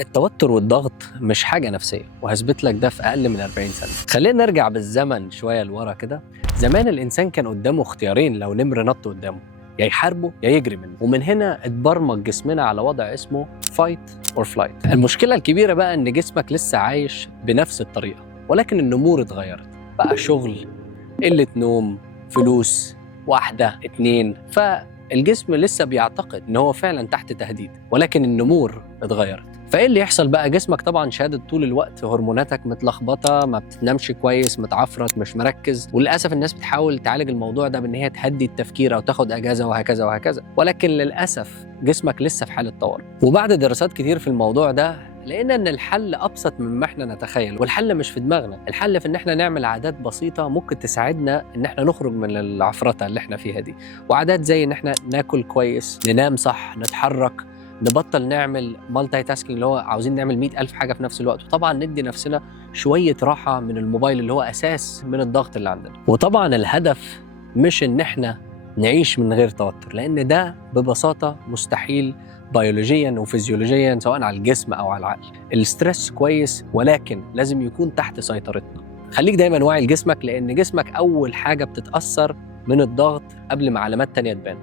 التوتر والضغط مش حاجة نفسية، وهثبت لك ده في أقل من 40 ثانية. خلينا نرجع بالزمن شوية لورا كده. زمان الإنسان كان قدامه اختيارين لو نمر نط قدامه، يا يحاربه يا يجري منه، ومن هنا اتبرمج جسمنا على وضع اسمه fight or flight. المشكلة الكبيرة بقى إن جسمك لسه عايش بنفس الطريقة، ولكن النمور اتغيرت. بقى شغل، قلة نوم، فلوس، واحدة اتنين، فالجسم لسه بيعتقد إن هو فعلا تحت تهديد، ولكن النمور اتغيرت. فايه اللي يحصل بقى؟ جسمك طبعا شادد طول الوقت، هرموناتك متلخبطه، ما بتنامش كويس، متعفرت، مش مركز. وللاسف الناس بتحاول تعالج الموضوع ده بان هي تهدي التفكير او تاخد اجازه وهكذا وهكذا، ولكن للاسف جسمك لسه في حاله طوارئ. وبعد دراسات كتير في الموضوع ده لقينا ان الحل ابسط مما احنا نتخيل، والحل مش في دماغنا، الحل في ان احنا نعمل عادات بسيطه ممكن تساعدنا ان احنا نخرج من العفرطه اللي احنا فيها دي. وعادات زي ان احنا ناكل كويس، ننام صح، نتحرك، نبطل نعمل مالتي تاسكينج اللي هو عاوزين نعمل 100,000 حاجة في نفس الوقت، وطبعا ندي نفسنا شوية راحة من الموبايل اللي هو أساس من الضغط اللي عندنا. وطبعا الهدف مش إن إحنا نعيش من غير توتر، لأن ده ببساطة مستحيل بيولوجيا وفيزيولوجيا، سواء على الجسم أو على العقل. الستريس كويس، ولكن لازم يكون تحت سيطرتنا. خليك دايما واعي لجسمك، لأن جسمك أول حاجة بتتأثر من الضغط قبل ما علامات تانية تبان.